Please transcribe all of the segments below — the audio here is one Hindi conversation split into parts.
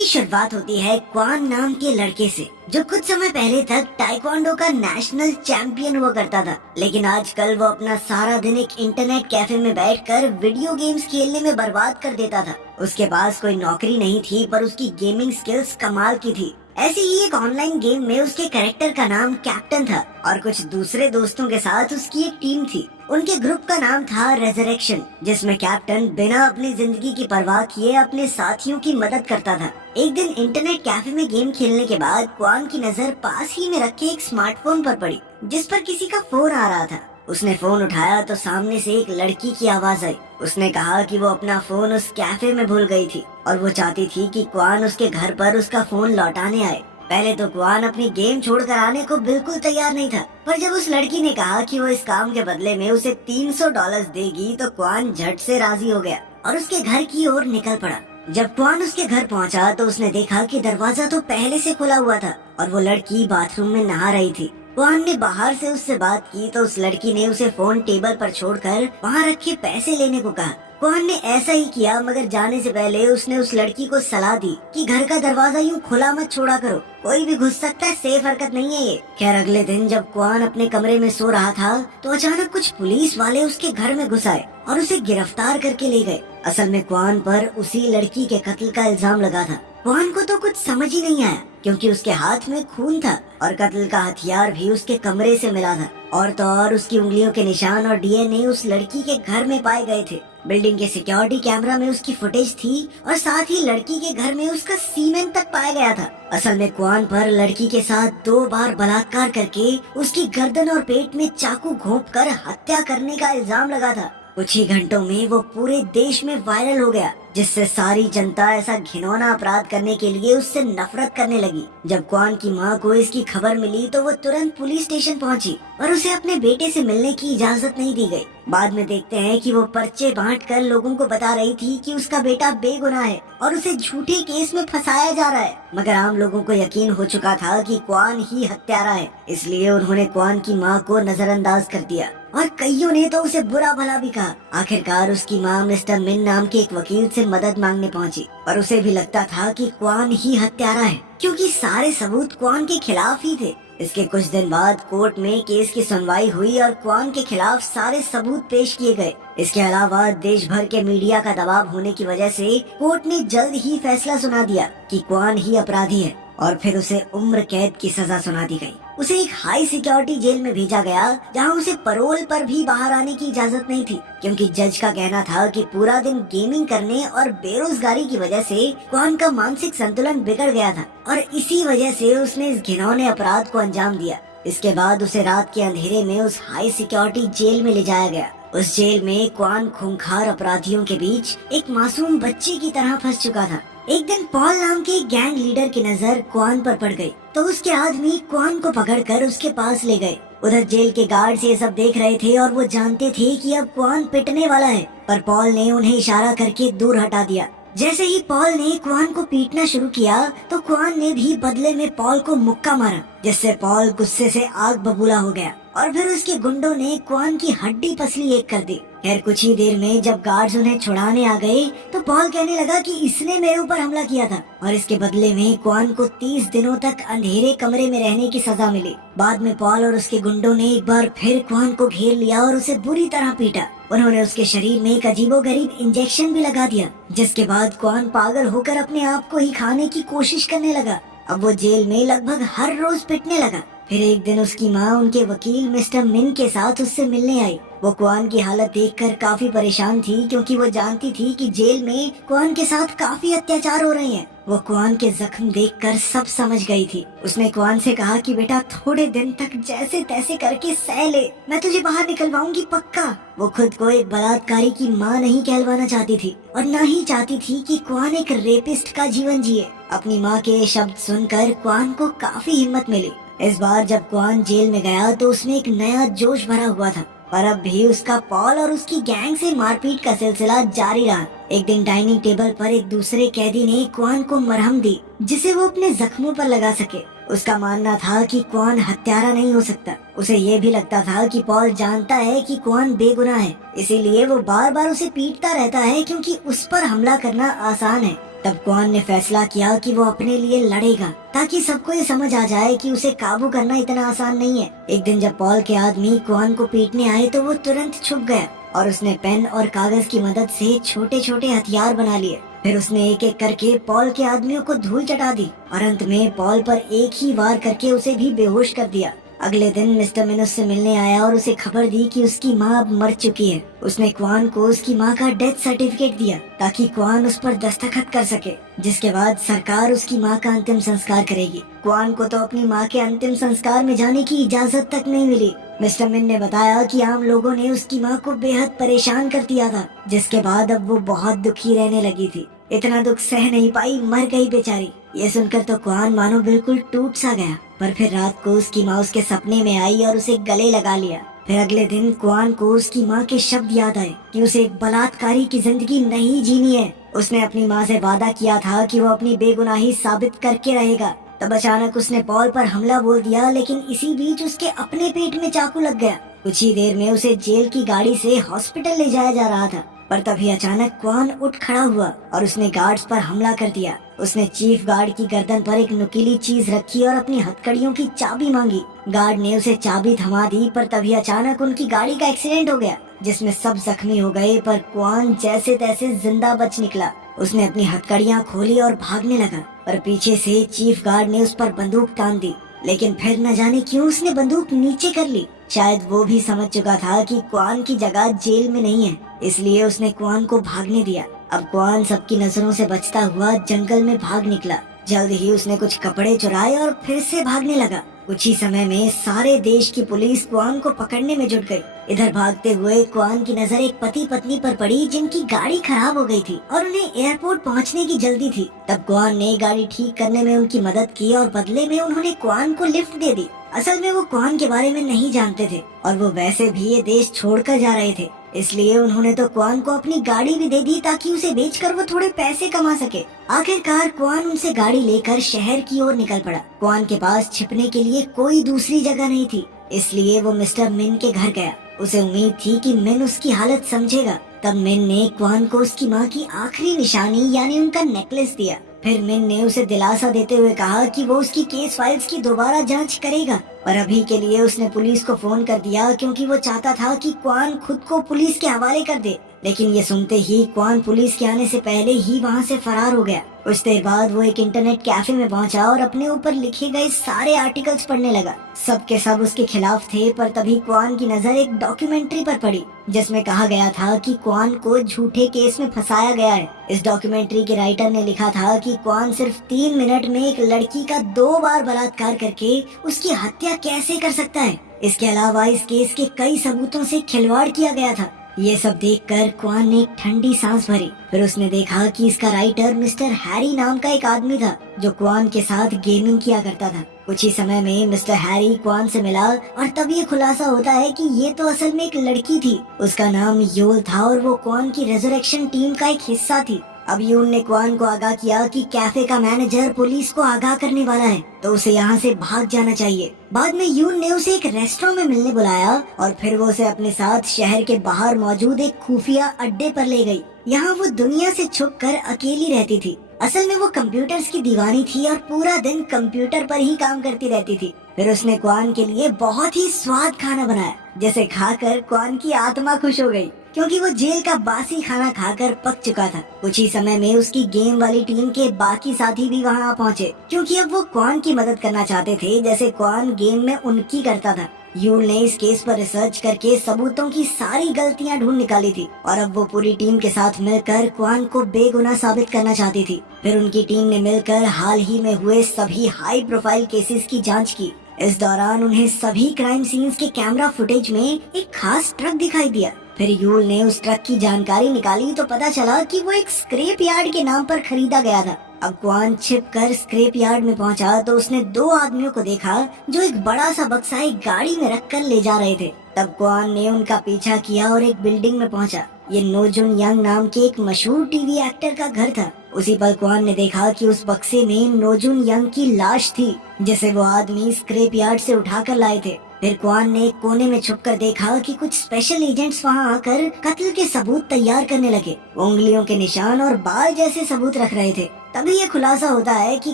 की शुरुआत होती है क्वान नाम के लड़के से, जो कुछ समय पहले तक ताइक्वांडो का नेशनल चैंपियन हुआ करता था। लेकिन आजकल वो अपना सारा दिन एक इंटरनेट कैफे में बैठकर वीडियो गेम्स खेलने में बर्बाद कर देता था। उसके पास कोई नौकरी नहीं थी, पर उसकी गेमिंग स्किल्स कमाल की थी। ऐसे ही एक ऑनलाइन गेम में उसके कैरेक्टर का नाम कैप्टन था और कुछ दूसरे दोस्तों के साथ उसकी एक टीम थी। उनके ग्रुप का नाम था रेजरेक्शन, जिसमें कैप्टन बिना अपनी जिंदगी की परवाह किए अपने साथियों की मदद करता था। एक दिन इंटरनेट कैफे में गेम खेलने के बाद क्वान की नजर पास ही में रखे एक स्मार्टफोन पर पड़ी, जिस पर किसी का फोन आ रहा था। उसने फोन उठाया तो सामने से एक लड़की की आवाज आई। उसने कहा कि वो अपना फोन उस कैफे में भूल गई थी और वो चाहती थी कि क्वान उसके घर पर उसका फोन लौटाने आए। पहले तो क्वान अपनी गेम छोड़कर आने को बिल्कुल तैयार नहीं था, पर जब उस लड़की ने कहा कि वो इस काम के बदले में उसे $300 देगी, तो क्वान झट से राजी हो गया और उसके घर की ओर निकल पड़ा। जब क्वान उसके घर पहुंचा तो उसने देखा कि दरवाजा तो पहले से खुला हुआ था और वो लड़की बाथरूम में नहा रही थी। क्वान ने बाहर से उससे बात की तो उस लड़की ने उसे फोन टेबल पर छोड़कर वहां रखे पैसे लेने को कहा। क्वान ने ऐसा ही किया, मगर जाने से पहले उसने उस लड़की को सलाह दी कि घर का दरवाजा यूं खुला मत छोड़ा करो, कोई भी घुस सकता है, सेफ हरकत नहीं है ये। खैर, अगले दिन जब क्वान अपने कमरे में सो रहा था तो अचानक कुछ पुलिस वाले उसके घर में घुस आए और उसे गिरफ्तार करके ले गए। असल में क्वान पर उसी लड़की के कत्ल का इल्जाम लगा था। क्वान को तो कुछ समझ ही नहीं आया, क्योंकि उसके हाथ में खून था और कत्ल का हथियार भी उसके कमरे से मिला था। और तो और उसकी उंगलियों के निशान और डीएनए उस लड़की के घर में पाए गए थे। बिल्डिंग के सिक्योरिटी कैमरा में उसकी फुटेज थी और साथ ही लड़की के घर में उसका सीमेन तक पाया गया था। असल में क्वान पर लड़की के साथ 2 बार बलात्कार करके उसकी गर्दन और पेट में चाकू घोंपकर हत्या करने का इल्जाम लगा था। कुछ ही घंटों में वो पूरे देश में वायरल हो गया, जिससे सारी जनता ऐसा घिनौना अपराध करने के लिए उससे नफरत करने लगी। जब क्वान की मां को इसकी खबर मिली तो वो तुरंत पुलिस स्टेशन पहुंची और उसे अपने बेटे से मिलने की इजाजत नहीं दी गई। बाद में देखते हैं कि वो पर्चे बांटकर लोगों को बता रही थी कि उसका बेटा बेगुनाह है और उसे झूठे केस में फंसाया जा रहा है। मगर आम लोगों को यकीन हो चुका था कि क्वान ही हत्यारा है, इसलिए उन्होंने क्वान की मां को नजरअंदाज कर दिया और कईयों ने तो उसे बुरा भला भी कहा। आखिरकार उसकी मां मिस्टर मिन नाम के एक वकील से मदद मांगने पहुंची, पर उसे भी लगता था कि क्वान ही हत्यारा है, क्योंकि सारे सबूत क्वान के खिलाफ ही थे। इसके कुछ दिन बाद कोर्ट में केस की सुनवाई हुई और क्वान के खिलाफ सारे सबूत पेश किए गए। इसके अलावा देश भर के मीडिया का दबाव होने की वजह से कोर्ट ने जल्द ही फैसला सुना दिया कि क्वान ही अपराधी है और फिर उसे उम्र कैद की सजा सुना दी गई। उसे एक हाई सिक्योरिटी जेल में भेजा गया, जहां उसे परोल पर भी बाहर आने की इजाजत नहीं थी, क्योंकि जज का कहना था कि पूरा दिन गेमिंग करने और बेरोजगारी की वजह से क्वान का मानसिक संतुलन बिगड़ गया था और इसी वजह से उसने इस घिनौने अपराध को अंजाम दिया। इसके बाद उसे रात के अंधेरे में उस हाई सिक्योरिटी जेल में ले जाया गया। उस जेल में क्वान खूंखार अपराधियों के बीच एक मासूम बच्चे की तरह फंस चुका था। एक दिन पॉल नाम के गैंग लीडर की नजर क्वान पर पड़ गई, तो उसके आदमी क्वान को पकड़कर उसके पास ले गए। उधर जेल के गार्ड्स ये सब देख रहे थे और वो जानते थे कि अब क्वान पिटने वाला है, पर पॉल ने उन्हें इशारा करके दूर हटा दिया। जैसे ही पॉल ने क्वान को पीटना शुरू किया तो क्वान ने भी बदले में पॉल को मुक्का मारा, जिससे पॉल गुस्से से आग बबूला हो गया और फिर उसके गुंडों ने क्वान की हड्डी पसली एक कर दी। खैर, कुछ ही देर में जब गार्ड्स उन्हें छुड़ाने आ गए तो पॉल कहने लगा कि इसने मेरे ऊपर हमला किया था और इसके बदले में क्वान को 30 दिनों तक अंधेरे कमरे में रहने की सजा मिली। बाद में पॉल और उसके गुंडों ने एक बार फिर क्वान को घेर लिया और उसे बुरी तरह पीटा। उन्होंने उसके शरीर में एक अजीबोगरीब इंजेक्शन भी लगा दिया, जिसके बाद क्वान पागल होकर अपने आप को ही खाने की कोशिश करने लगा। अब वो जेल में लगभग हर रोज पिटने लगा। फिर एक दिन उसकी माँ उनके वकील मिस्टर मिन के साथ उससे मिलने आई। वो क्वान की हालत देखकर काफी परेशान थी, क्योंकि वो जानती थी कि जेल में क्वान के साथ काफी अत्याचार हो रहे हैं। वो क्वान के जख्म देखकर सब समझ गई थी। उसने क्वान से कहा कि बेटा, थोड़े दिन तक जैसे तैसे करके सह ले, मैं तुझे बाहर निकलवाऊंगी पक्का। वो खुद को एक बलात्कारी की माँ नहीं कहलवाना चाहती थी और न ही चाहती थी कि क्वान एक रेपिस्ट का जीवन जिए। अपनी माँ के शब्द सुनकर क्वान को काफी हिम्मत मिली। इस बार जब क्वान जेल में गया तो उसमें एक नया जोश भरा हुआ था, पर अब भी उसका पॉल और उसकी गैंग से मारपीट का सिलसिला जारी रहा। एक दिन डाइनिंग टेबल पर एक दूसरे कैदी ने क्वान को मरहम दी, जिसे वो अपने जख्मों पर लगा सके। उसका मानना था कि क्वान हत्यारा नहीं हो सकता। उसे ये भी लगता था कि पॉल जानता है कि क्वान बेगुनाह है, इसीलिए वो बार बार उसे पीटता रहता है, क्योंकि उस पर हमला करना आसान है। तब क्वान ने फैसला किया कि वो अपने लिए लड़ेगा ताकि सबको ये समझ आ जाए कि उसे काबू करना इतना आसान नहीं है। एक दिन जब पॉल के आदमी क्वान को पीटने आए तो वो तुरंत छुप गया और उसने पेन और कागज की मदद से छोटे छोटे हथियार बना लिए। फिर उसने एक एक करके पॉल के आदमियों को धूल चटा दी और अंत में पॉल पर एक ही वार करके उसे भी बेहोश कर दिया। अगले दिन मिस्टर मिन उससे मिलने आया और उसे खबर दी कि उसकी माँ अब मर चुकी है। उसने क्वान को उसकी माँ का डेथ सर्टिफिकेट दिया ताकि क्वान उस पर दस्तखत कर सके, जिसके बाद सरकार उसकी माँ का अंतिम संस्कार करेगी। क्वान को तो अपनी माँ के अंतिम संस्कार में जाने की इजाजत तक नहीं मिली। मिस्टर मिन ने बताया कि आम लोगों ने उसकी माँ को बेहद परेशान कर दिया था, जिसके बाद अब वो बहुत दुखी रहने लगी थी। इतना दुख सह नहीं पाई, मर गई बेचारी। ये सुनकर तो क्वान मानो बिल्कुल टूट सा गया। पर फिर रात को उसकी माँ उसके सपने में आई और उसे गले लगा लिया। फिर अगले दिन क्वान को उसकी माँ के शब्द याद आए कि उसे एक बलात्कारी की जिंदगी नहीं जीनी है। उसने अपनी माँ से वादा किया था कि वो अपनी बेगुनाही साबित करके रहेगा। तब अचानक उसने पॉल पर हमला बोल दिया, लेकिन इसी बीच उसके अपने पेट में चाकू लग गया। कुछ ही देर में उसे जेल की गाड़ी से हॉस्पिटल ले जाया जा रहा था, पर तभी अचानक क्वान उठ खड़ा हुआ और उसने गार्ड्स पर हमला कर दिया। उसने चीफ गार्ड की गर्दन पर एक नुकीली चीज रखी और अपनी हथकड़ियों की चाबी मांगी। गार्ड ने उसे चाबी थमा दी, पर तभी अचानक उनकी गाड़ी का एक्सीडेंट हो गया, जिसमें सब जख्मी हो गए, पर क्वान जैसे तैसे जिंदा बच निकला। उसने अपनी हथकड़ियां खोली और भागने लगा, पर पीछे से चीफ गार्ड ने उस पर बंदूक तान दी। लेकिन फिर न जाने क्यों उसने बंदूक नीचे कर ली। शायद वो भी समझ चुका था कि क्वान की जगह जेल में नहीं है, इसलिए उसने क्वान को भागने दिया। अब क्वान सबकी नजरों से बचता हुआ जंगल में भाग निकला। जल्द ही उसने कुछ कपड़े चुराए और फिर से भागने लगा। कुछ ही समय में सारे देश की पुलिस क्वान को पकड़ने में जुट गई। इधर भागते हुए क्वान की नजर एक पति पत्नी पर पड़ी जिनकी गाड़ी खराब हो गई थी और उन्हें एयरपोर्ट पहुंचने की जल्दी थी। तब क्वान ने गाड़ी ठीक करने में उनकी मदद की और बदले में उन्होंने क्वान को लिफ्ट दे दी। असल में वो क्वान के बारे में नहीं जानते थे और वो वैसे भी ये देश छोड़कर जा रहे थे, इसलिए उन्होंने तो क्वान को अपनी गाड़ी भी दे दी ताकि उसे बेचकर वो थोड़े पैसे कमा सके। आखिरकार क्वान उनसे गाड़ी लेकर शहर की ओर निकल पड़ा। क्वान के पास छिपने के लिए कोई दूसरी जगह नहीं थी, इसलिए वो मिस्टर मिन के घर गया। उसे उम्मीद थी कि मिन उसकी हालत समझेगा। तब मिन ने क्वान को उसकी माँ की आखिरी निशानी यानी उनका नेकलेस दिया। फिर मिन ने उसे दिलासा देते हुए कहा कि वो उसकी केस फाइल्स की दोबारा जांच करेगा, पर अभी के लिए उसने पुलिस को फोन कर दिया क्योंकि वो चाहता था कि क्वान खुद को पुलिस के हवाले कर दे। लेकिन ये सुनते ही क्वान पुलिस के आने से पहले ही वहाँ से फरार हो गया। कुछ देर बाद वो एक इंटरनेट कैफे में पहुंचा और अपने ऊपर लिखे गए सारे आर्टिकल्स पढ़ने लगा। सब के सब उसके खिलाफ थे, पर तभी क्वान की नजर एक डॉक्यूमेंट्री पर पड़ी जिसमें कहा गया था कि क्वान को झूठे केस में फंसाया गया है। इस डॉक्यूमेंट्री के राइटर ने लिखा था कि क्वान सिर्फ 3 मिनट में एक लड़की का 2 बार बलात्कार करके उसकी हत्या कैसे कर सकता है। इसके अलावा इस केस के कई सबूतों से खिलवाड़ किया गया था। ये सब देखकर क्वान ने एक ठंडी सांस भरी। फिर उसने देखा कि इसका राइटर मिस्टर हैरी नाम का एक आदमी था जो क्वान के साथ गेमिंग किया करता था। कुछ ही समय में मिस्टर हैरी क्वान से मिला और तब ये खुलासा होता है कि ये तो असल में एक लड़की थी। उसका नाम योल था और वो क्वान की रेजरेक्शन टीम का एक हिस्सा थी। अब यून ने क्वान को आगाह किया कि कैफे का मैनेजर पुलिस को आगाह करने वाला है, तो उसे यहाँ से भाग जाना चाहिए। बाद में यून ने उसे एक रेस्टोरेंट में मिलने बुलाया और फिर वो उसे अपने साथ शहर के बाहर मौजूद एक खुफिया अड्डे पर ले गई। यहाँ वो दुनिया से छुपकर अकेली रहती थी। असल में वो कंप्यूटर्स की दीवानी थी और पूरा दिन कंप्यूटर पर ही काम करती रहती थी। फिर उसने क्वान के लिए बहुत ही स्वाद खाना बनाया, जिसे खाकर क्वान की आत्मा खुश हो गई क्योंकि वो जेल का बासी खाना खाकर पक चुका था। कुछ ही समय में उसकी गेम वाली टीम के बाकी साथी भी वहाँ पहुँचे क्योंकि अब वो क्वान की मदद करना चाहते थे जैसे क्वान गेम में उनकी करता था। यूल ने इस केस पर रिसर्च करके सबूतों की सारी गलतियां ढूंढ निकाली थी और अब वो पूरी टीम के साथ मिलकर क्वान को बेगुनाह साबित करना चाहती थी। फिर उनकी टीम ने मिलकर हाल ही में हुए सभी हाई प्रोफाइल केसेस की जांच की। इस दौरान उन्हें सभी क्राइम सीन्स के कैमरा फुटेज में एक खास ट्रक दिखाई दिया। फिर यूल ने उस ट्रक की जानकारी निकाली तो पता चला कि वो एक स्क्रैप यार्ड के नाम पर खरीदा गया था। अब क्वान छिपकर स्क्रैप यार्ड में पहुंचा तो उसने 2 आदमियों को देखा जो एक बड़ा सा बक्सा एक गाड़ी में रखकर ले जा रहे थे। तब क्वान ने उनका पीछा किया और एक बिल्डिंग में पहुंचा। ये नोजुन यंग नाम के एक मशहूर टीवी एक्टर का घर था। उसी पल क्वान ने देखा कि उस बक्से में नोजुन यंग की लाश थी जिसे वो आदमी स्क्रैप यार्ड से उठाकर लाए थे। फिर क्वान ने एक कोने में छुपकर देखा कि कुछ स्पेशल एजेंट्स वहां आकर कत्ल के सबूत तैयार करने लगे। वो उंगलियों के निशान और बाल जैसे सबूत रख रहे थे। तभी ये खुलासा होता है कि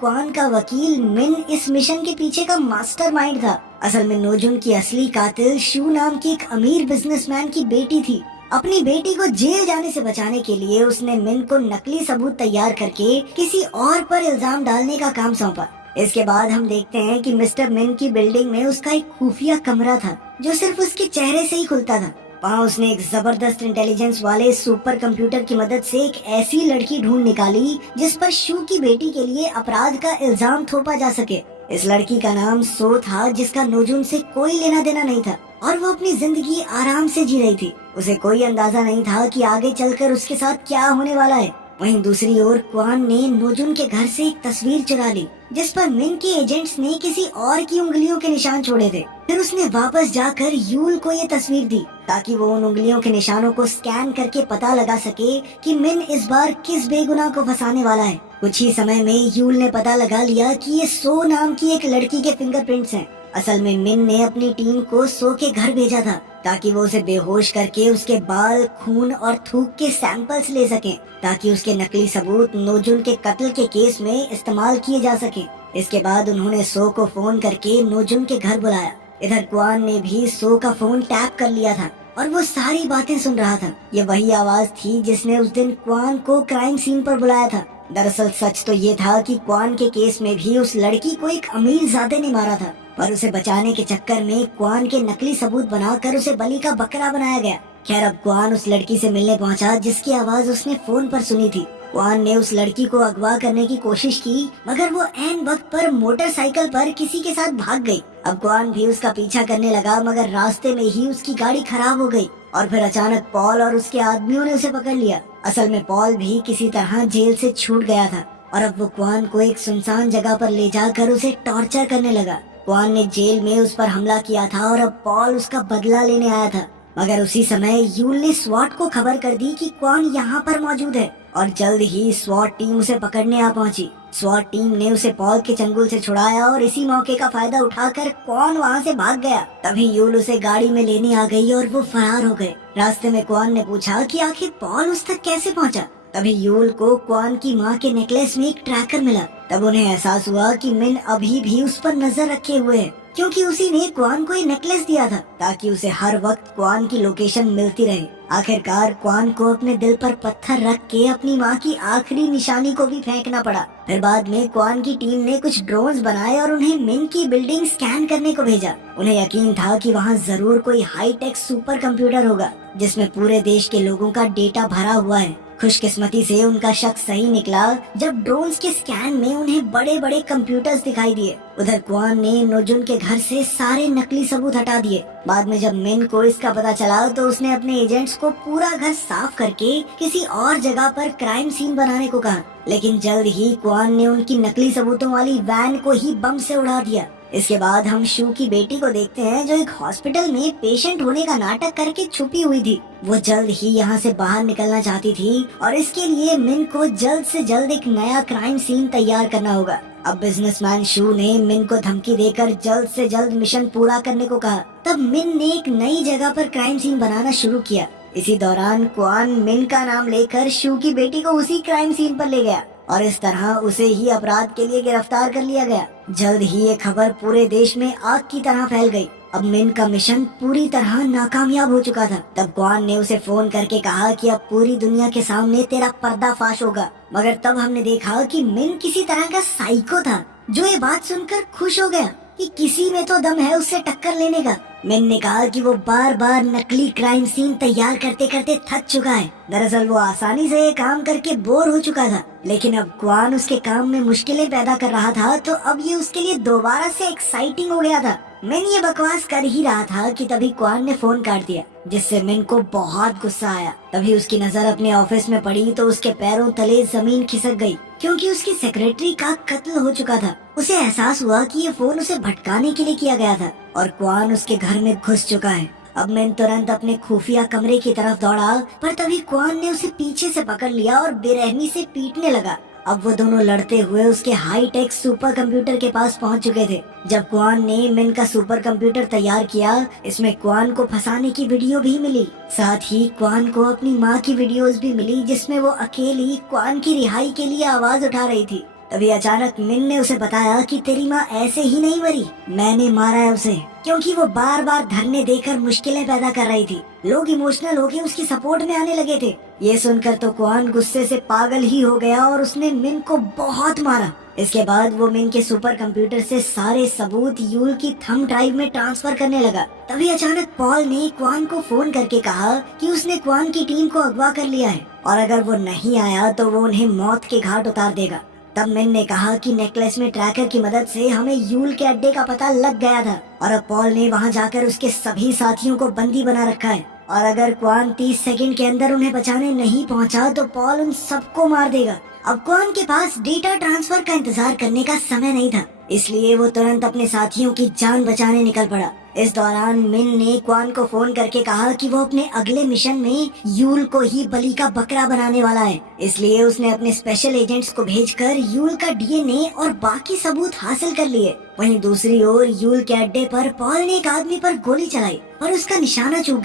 क्वान का वकील मिन इस मिशन के पीछे का मास्टरमाइंड था। असल में नोजुन की असली कातिल शू नाम की एक अमीर बिजनेसमैन की बेटी थी। अपनी बेटी को जेल जाने से बचाने के लिए उसने मिन को नकली सबूत तैयार करके किसी और पर इल्जाम डालने का काम सौंपा। इसके बाद हम देखते हैं कि मिस्टर मिन की बिल्डिंग में उसका एक खुफिया कमरा था जो सिर्फ उसके चेहरे से ही खुलता था। वहाँ उसने एक जबरदस्त इंटेलिजेंस वाले सुपर कंप्यूटर की मदद से एक ऐसी लड़की ढूंढ निकाली जिस पर शू की बेटी के लिए अपराध का इल्जाम थोपा जा सके। इस लड़की का नाम सो था, जिसका नोजुन से कोई लेना देना नहीं था और वो अपनी जिंदगी आराम से जी रही थी। उसे कोई अंदाजा नहीं था कि आगे चलकर उसके साथ क्या होने वाला है। वहीं दूसरी ओर क्वान ने नोजुन के घर से एक तस्वीर चुरा ली जिस पर मिन के एजेंट्स ने किसी और की उंगलियों के निशान छोड़े थे। फिर उसने वापस जाकर यूल को ये तस्वीर दी ताकि वो उन उंगलियों के निशानों को स्कैन करके पता लगा सके कि मिन इस बार किस बेगुनाह को फंसाने वाला है। कुछ ही समय में यूल ने पता लगा लिया कि ये सो नाम की एक लड़की के फिंगरप्रिंट्स हैं। असल में मिन ने अपनी टीम को सो के घर भेजा था ताकि वो उसे बेहोश करके उसके बाल, खून और थूक के सैंपल्स ले सकें ताकि उसके नकली सबूत नोजुन के कत्ल के केस में इस्तेमाल किए जा सकें। इसके बाद उन्होंने सो को फोन करके नोजुन के घर बुलाया। इधर क्वान ने भी सो का फोन टैप कर लिया था और वो सारी बातें सुन रहा था। ये वही आवाज थी जिसने उस दिन क्वान को क्राइम सीन पर बुलाया था। दरअसल सच तो ये था कि क्वान के केस में भी उस लड़की को एक अमीर ज़ादे ने मारा था, पर उसे बचाने के चक्कर में क्वान के नकली सबूत बनाकर उसे बलि का बकरा बनाया गया। खैर, अब क्वान उस लड़की से मिलने पहुंचा जिसकी आवाज उसने फोन पर सुनी थी। क्वान ने उस लड़की को अगवा करने की कोशिश की, मगर वो ऐन वक्त पर मोटरसाइकिल पर किसी के साथ भाग गई। अब क्वान भी उसका पीछा करने लगा, मगर रास्ते में ही उसकी गाड़ी खराब हो गई और फिर अचानक पॉल और उसके आदमियों ने उसे पकड़ लिया। असल में पॉल भी किसी तरह जेल से छूट गया था और अब वो क्वान को एक सुनसान जगह पर ले जाकर उसे टॉर्चर करने लगा। क्वान ने जेल में उस पर हमला किया था और अब पॉल उसका बदला लेने आया था, मगर उसी समय यूल ने स्वॉट को खबर कर दी कि क्वान यहाँ पर मौजूद है और जल्द ही स्वॉट टीम उसे पकड़ने आ पहुंची। स्वॉट टीम ने उसे पॉल के चंगुल से छुड़ाया और इसी मौके का फायदा उठाकर क्वान वहाँ से भाग गया। तभी यूल उसे गाड़ी में लेने आ गई और वो फरार हो गए। रास्ते में क्वान ने पूछा कि आखिर पॉल उस तक कैसे पहुँचा। तभी यूल को क्वान की माँ के नेकलेस में एक ट्रैकर मिला। तब उन्हें एहसास हुआ कि मिन अभी भी उस पर नजर रखे हुए है, क्योंकि उसी ने क्वान को ये नेकलेस दिया था ताकि उसे हर वक्त क्वान की लोकेशन मिलती रहे। आखिरकार क्वान को अपने दिल पर पत्थर रख के अपनी माँ की आखिरी निशानी को भी फेंकना पड़ा। फिर बाद में क्वान की टीम ने कुछ ड्रोन्स बनाए और उन्हें मिन की बिल्डिंग स्कैन करने को भेजा। उन्हें यकीन था कि वहाँ जरूर कोई हाई टेक सुपर कंप्यूटर होगा जिसमें पूरे देश के लोगों का डेटा भरा हुआ है। खुशकिस्मती से उनका शक सही निकला जब ड्रोन्स के स्कैन में उन्हें बड़े बड़े कंप्यूटर्स दिखाई दिए। उधर क्वान ने नोजुन के घर से सारे नकली सबूत हटा दिए। बाद में जब मिन को इसका पता चला तो उसने अपने एजेंट्स को पूरा घर साफ करके किसी और जगह पर क्राइम सीन बनाने को कहा, लेकिन जल्द ही क्वान ने उनकी नकली सबूतों वाली वैन को ही बम से उड़ा दिया। इसके बाद हम शू की बेटी को देखते हैं जो एक हॉस्पिटल में पेशेंट होने का नाटक करके छुपी हुई थी। वो जल्द ही यहाँ से बाहर निकलना चाहती थी और इसके लिए मिन को जल्द से जल्द एक नया क्राइम सीन तैयार करना होगा। अब बिजनेसमैन शू ने मिन को धमकी देकर जल्द से जल्द मिशन पूरा करने को कहा। तब मिन ने एक नई जगह पर क्राइम सीन बनाना शुरू किया। इसी दौरान क्वान मिन का नाम लेकर शू की बेटी को उसी क्राइम सीन पर ले गया और इस तरह उसे ही अपराध के लिए गिरफ्तार कर लिया गया। जल्द ही ये खबर पूरे देश में आग की तरह फैल गई। अब मिन का मिशन पूरी तरह नाकामयाब हो चुका था। तब क्वान ने उसे फोन करके कहा कि अब पूरी दुनिया के सामने तेरा पर्दाफाश होगा, मगर तब हमने देखा कि मिन किसी तरह का साइको था जो ये बात सुनकर खुश हो गया कि किसी में तो दम है उससे टक्कर लेने का। मिन ने कहा कि वो बार बार नकली क्राइम सीन तैयार करते करते थक चुका है। दरअसल वो आसानी से ये काम करके बोर हो चुका था, लेकिन अब क्वान उसके काम में मुश्किलें पैदा कर रहा था, तो अब ये उसके लिए दोबारा से एक्साइटिंग हो गया था। मिन ये बकवास कर ही रहा था कि तभी क्वान ने फोन काट दिया, जिससे मिन को बहुत गुस्सा आया। तभी उसकी नजर अपने ऑफिस में पड़ी तो उसके पैरों तले जमीन खिसक गई, क्योंकि उसकी सेक्रेटरी का कत्ल हो चुका था। उसे एहसास हुआ कि ये फोन उसे भटकाने के लिए किया गया था और क्वान उसके घर में घुस चुका है। अब मिन तुरंत अपने खुफिया कमरे की तरफ दौड़ा, पर तभी क्वान ने उसे पीछे से पकड़ लिया और बेरहमी से पीटने लगा। अब वो दोनों लड़ते हुए उसके हाई टेक सुपर कंप्यूटर के पास पहुंच चुके थे। जब क्वान ने मिन का सुपर कंप्यूटर तैयार किया, इसमें क्वान को फंसाने की वीडियो भी मिली। साथ ही क्वान को अपनी माँ की वीडियोस भी मिली, जिसमें वो अकेली क्वान की रिहाई के लिए आवाज उठा रही थी। तभी अचानक मिन ने उसे बताया कि तेरी माँ ऐसे ही नहीं मरी, मैंने मारा है उसे, क्योंकि वो बार बार धरने देकर मुश्किलें पैदा कर रही थी। लोग इमोशनल होकर उसकी सपोर्ट में आने लगे थे। ये सुनकर तो क्वान गुस्से से पागल ही हो गया और उसने मिन को बहुत मारा। इसके बाद वो मिन के सुपर कंप्यूटर से सारे सबूत यूल की थंब ड्राइव में ट्रांसफर करने लगा। तभी अचानक पॉल ने क्वान को फोन करके कहा कि उसने क्वान की टीम को अगवा कर लिया है और अगर वो नहीं आया तो वो उन्हें मौत के घाट उतार देगा। तब मिन ने कहा कि नेकलेस में ट्रैकर की मदद से हमें यूल के अड्डे का पता लग गया था और अब पॉल ने वहां जाकर उसके सभी साथियों को बंदी बना रखा है और अगर क्वान 30 सेकंड के अंदर उन्हें बचाने नहीं पहुंचा तो पॉल उन सबको मार देगा। अब क्वान के पास डेटा ट्रांसफर का इंतजार करने का समय नहीं था, इसलिए वो तुरंत अपने साथियों की जान बचाने निकल पड़ा। इस दौरान मिन ने क्वान को फोन करके कहा कि वो अपने अगले मिशन में यूल को ही बलि का बकरा बनाने वाला है, इसलिए उसने अपने स्पेशल एजेंट्स को भेजकर यूल का डीएनए और बाकी सबूत हासिल कर लिए। वहीं दूसरी ओर यूल के अड्डे पर पॉल ने एक आदमी पर गोली चलाई और उसका निशाना चूक गया।